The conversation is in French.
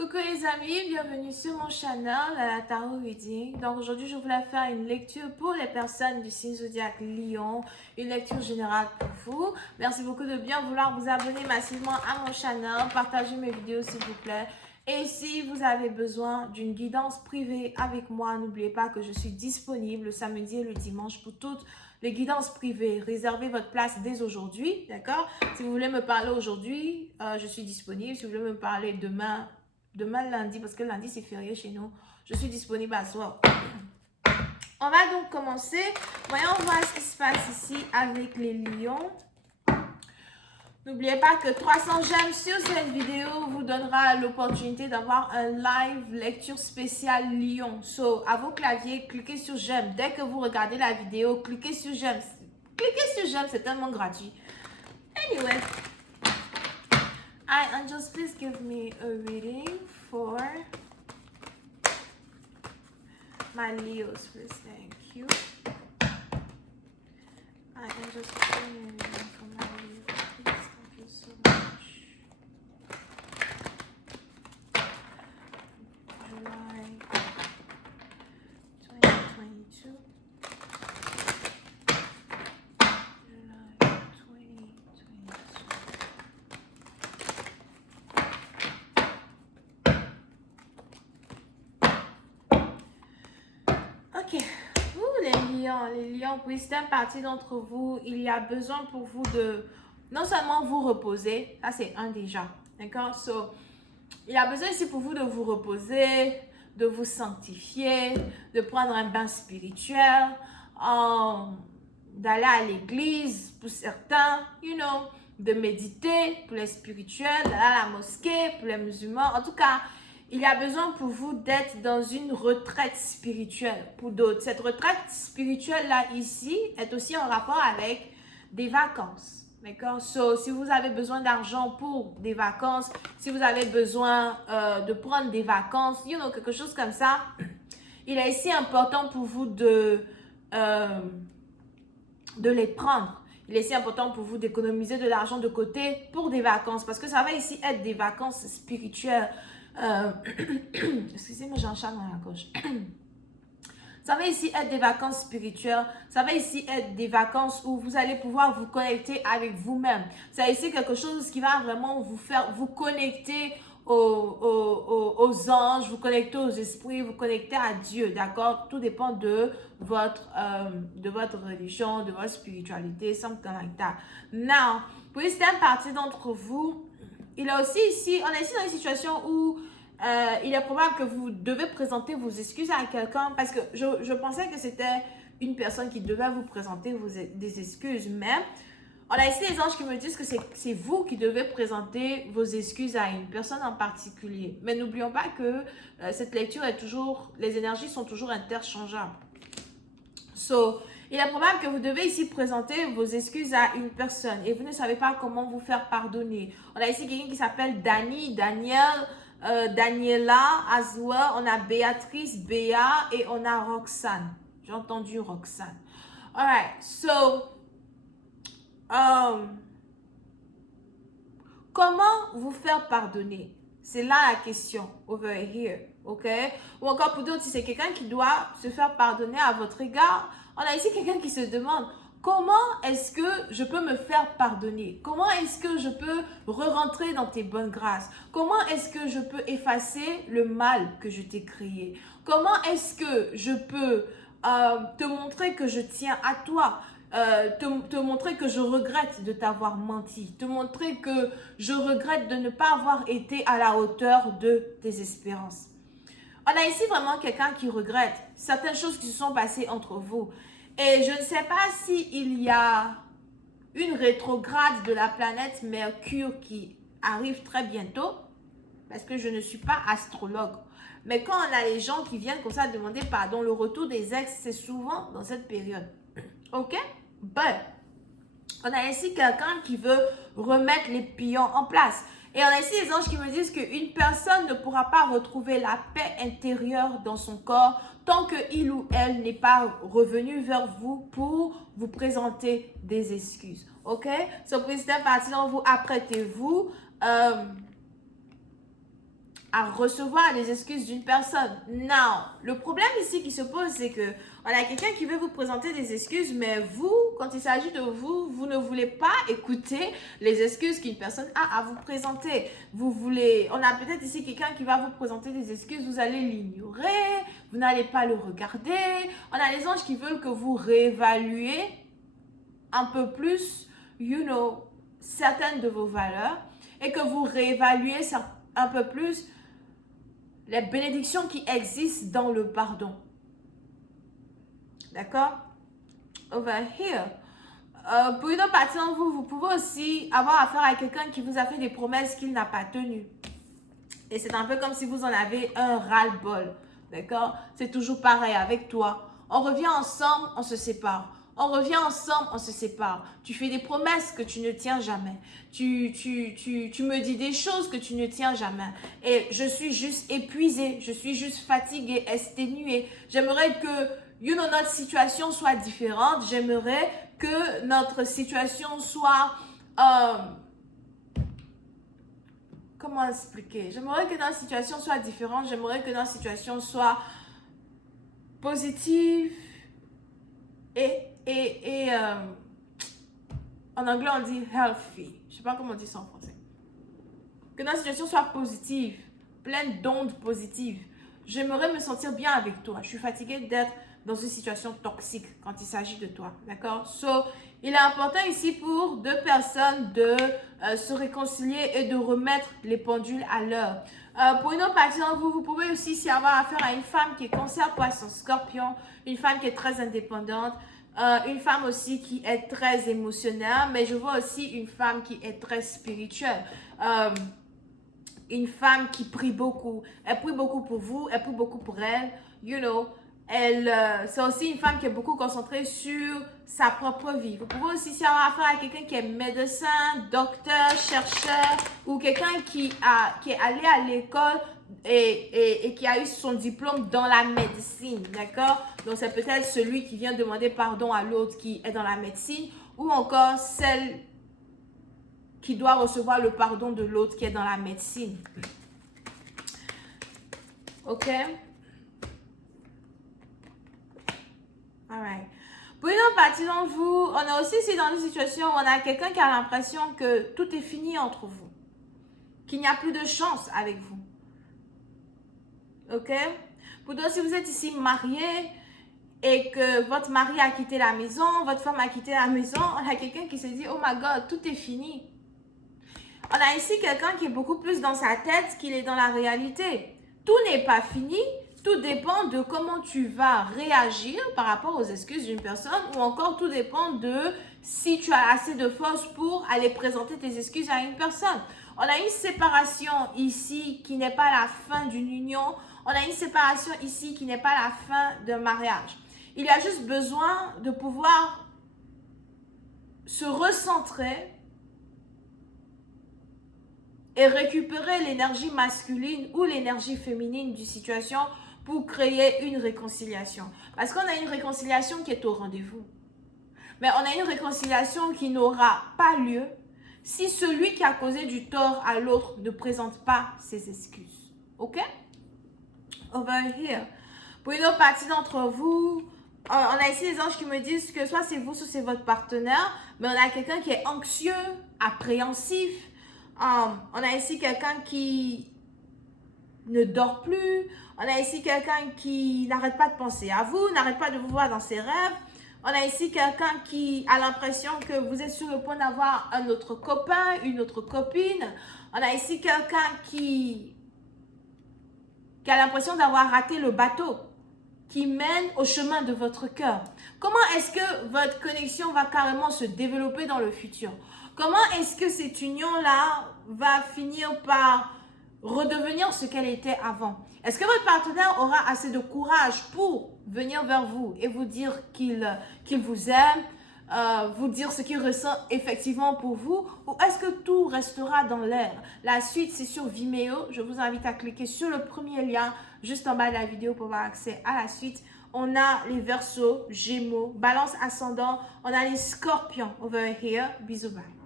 Coucou les amis, bienvenue sur mon channel la Tarot Reading. Donc aujourd'hui je voulais faire une lecture pour les personnes du signe zodiaque Lion, une lecture générale pour vous. Merci beaucoup de bien vouloir vous abonner massivement à mon channel, partager mes vidéos s'il vous plaît. Et si vous avez besoin d'une guidance privée avec moi, n'oubliez pas que je suis disponible le samedi et le dimanche pour toutes les guidances privées. Réservez votre place dès aujourd'hui, d'accord? Si vous voulez me parler aujourd'hui, je suis disponible. Si vous voulez me parler demain lundi, parce que lundi c'est férié chez nous, je suis disponible à soir. On va donc commencer. Voyons voir ce qui se passe ici avec les lions. N'oubliez pas que 300 j'aime sur cette vidéo vous donnera l'opportunité d'avoir un live lecture spéciale lion. So, à vos claviers, cliquez sur j'aime. Dès que vous regardez la vidéo, cliquez sur j'aime. Cliquez sur j'aime, c'est tellement gratuit. Anyway. Hi, angels, please give me a reading for my Leos, please. Thank you. Hi, angels, please give me a reading for my Leos, please. Thank you so much. July 2022. July 2022. Ok, les lions, pour certaines parties d'entre vous, il y a besoin pour vous de non seulement vous reposer, ça c'est un déjà, d'accord? So, il y a besoin ici pour vous de vous reposer, de vous sanctifier, de prendre un bain spirituel, d'aller à l'église pour certains, de méditer pour les spirituels, d'aller à la mosquée pour les musulmans. En tout cas, il y a besoin pour vous d'être dans une retraite spirituelle pour d'autres. Cette retraite spirituelle-là, ici, est aussi en rapport avec des vacances. D'accord? So, si vous avez besoin d'argent pour des vacances, si vous avez besoin de prendre des vacances, quelque chose comme ça, il est ici important pour vous de les prendre. Il est ici important pour vous d'économiser de l'argent de côté pour des vacances parce que ça va ici être des vacances spirituelles. Excusez-moi, j'ai un chat dans la gorge. Ça va ici être des vacances spirituelles. Ça va ici être des vacances où vous allez pouvoir vous connecter avec vous-même. C'est ici quelque chose qui va vraiment vous faire vous connecter aux anges, vous connecter aux esprits, vous connecter à Dieu, d'accord? Tout dépend de votre religion, de votre spiritualité, something like that. Now, pour certaines parties d'entre vous, on est ici dans une situation où il est probable que vous devez présenter vos excuses à quelqu'un parce que je pensais que c'était une personne qui devait vous présenter des excuses, mais on a ici les anges qui me disent que c'est vous qui devez présenter vos excuses à une personne en particulier. Mais n'oublions pas que cette lecture les énergies sont toujours interchangeables. So, il est probable que vous devez ici présenter vos excuses à une personne et vous ne savez pas comment vous faire pardonner. On a ici quelqu'un qui s'appelle Dani, Daniel, Daniela, as well. On a Béatrice, Béa et on a Roxane. J'ai entendu Roxane. Alright, so, comment vous faire pardonner? C'est là la question, over here, ok? Ou encore pour d'autres, si c'est quelqu'un qui doit se faire pardonner à votre égard, on a ici quelqu'un qui se demande, comment est-ce que je peux me faire pardonner? Comment est-ce que je peux re-rentrer dans tes bonnes grâces? Comment est-ce que je peux effacer le mal que je t'ai créé? Comment est-ce que je peux te montrer que je tiens à toi? Te montrer que je regrette de t'avoir menti, te montrer que je regrette de ne pas avoir été à la hauteur de tes espérances. On a ici vraiment quelqu'un qui regrette certaines choses qui se sont passées entre vous. Et je ne sais pas s'il y a une rétrograde de la planète Mercure qui arrive très bientôt, parce que je ne suis pas astrologue. Mais quand on a les gens qui viennent comme ça demander pardon, le retour des ex, c'est souvent dans cette période. Ok? But, on a ici quelqu'un qui veut remettre les pions en place. Et on a ici les anges qui me disent qu'une personne ne pourra pas retrouver la paix intérieure dans son corps tant qu'il ou elle n'est pas revenu vers vous pour vous présenter des excuses. Ok? So, pour cette partie, vous apprêtez-vous. à recevoir les excuses d'une personne. Non, le problème ici qui se pose, c'est que on a quelqu'un qui veut vous présenter des excuses, mais vous, quand il s'agit de vous, vous ne voulez pas écouter les excuses qu'une personne a à vous présenter. Vous voulez, on a peut-être ici quelqu'un qui va vous présenter des excuses, vous allez l'ignorer, vous n'allez pas le regarder. On a les anges qui veulent que vous réévaluez un peu plus, certaines de vos valeurs et que vous réévaluez un peu plus les bénédictions qui existent dans le pardon. D'accord? Over here. Pour une autre partie d'entre vous, vous pouvez aussi avoir affaire à quelqu'un qui vous a fait des promesses qu'il n'a pas tenues. Et c'est un peu comme si vous en avez un ras-le-bol. D'accord? C'est toujours pareil avec toi. On revient ensemble, on se sépare. On revient ensemble, on se sépare. Tu fais des promesses que tu ne tiens jamais. Tu me dis des choses que tu ne tiens jamais. Et je suis juste épuisée. Je suis juste fatiguée, exténuée. J'aimerais que, notre situation soit différente. J'aimerais que notre situation soit... comment expliquer? J'aimerais que notre situation soit différente. J'aimerais que notre situation soit positive et en anglais on dit healthy. Je ne sais pas comment on dit ça en français. Que notre situation soit positive, pleine d'ondes positives. J'aimerais me sentir bien avec toi. Je suis fatiguée d'être dans une situation toxique quand il s'agit de toi. D'accord? So, il est important ici pour deux personnes de se réconcilier et de remettre les pendules à l'heure. Pour une autre partie d'entre vous, vous pouvez aussi y avoir affaire à une femme qui est cancer, poisson, scorpion, une femme qui est très indépendante, une femme aussi qui est très émotionnelle, mais je vois aussi une femme qui est très spirituelle. Une femme qui prie beaucoup. Elle prie beaucoup pour vous, elle prie beaucoup pour elle. C'est aussi une femme qui est beaucoup concentrée sur sa propre vie. Vous pouvez aussi avoir affaire à quelqu'un qui est médecin, docteur, chercheur ou quelqu'un qui est allé à l'école et qui a eu son diplôme dans la médecine, d'accord? Donc, c'est peut-être celui qui vient demander pardon à l'autre qui est dans la médecine ou encore celle qui doit recevoir le pardon de l'autre qui est dans la médecine. Ok? Alright. Pour une autre partie d'entre vous, on est aussi ici dans une situation où on a quelqu'un qui a l'impression que tout est fini entre vous. Qu'il n'y a plus de chance avec vous. Ok? Pour d'autres, si vous êtes ici marié et que votre mari a quitté la maison, votre femme a quitté la maison, on a quelqu'un qui se dit, oh my God, tout est fini. On a ici quelqu'un qui est beaucoup plus dans sa tête qu'il est dans la réalité. Tout n'est pas fini. Tout dépend de comment tu vas réagir par rapport aux excuses d'une personne ou encore tout dépend de si tu as assez de force pour aller présenter tes excuses à une personne. On a une séparation ici qui n'est pas la fin d'une union. On a une séparation ici qui n'est pas la fin d'un mariage. Il y a juste besoin de pouvoir se recentrer et récupérer l'énergie masculine ou l'énergie féminine d'une situation pour créer une réconciliation. Parce qu'on a une réconciliation qui est au rendez-vous. Mais on a une réconciliation qui n'aura pas lieu si celui qui a causé du tort à l'autre ne présente pas ses excuses. OK? Over here. Pour une autre partie d'entre vous, on a ici les anges qui me disent que soit c'est vous, soit c'est votre partenaire, mais on a quelqu'un qui est anxieux, appréhensif. On a ici quelqu'un qui ne dort plus. On a ici quelqu'un qui n'arrête pas de penser à vous, n'arrête pas de vous voir dans ses rêves. On a ici quelqu'un qui a l'impression que vous êtes sur le point d'avoir un autre copain, une autre copine. On a ici quelqu'un qui a l'impression d'avoir raté le bateau qui mène au chemin de votre cœur. Comment est-ce que votre connexion va carrément se développer dans le futur? Comment est-ce que cette union-là va finir par redevenir ce qu'elle était avant? Est-ce que votre partenaire aura assez de courage pour venir vers vous et vous dire qu'il vous aime, vous dire ce qu'il ressent effectivement pour vous, ou est-ce que tout restera dans l'air? La suite, c'est sur Vimeo. Je vous invite à cliquer sur le premier lien juste en bas de la vidéo pour avoir accès à la suite. On a les Verseaux, Gémeaux, Balance ascendant, on a les Scorpions over here. Bisous, bye.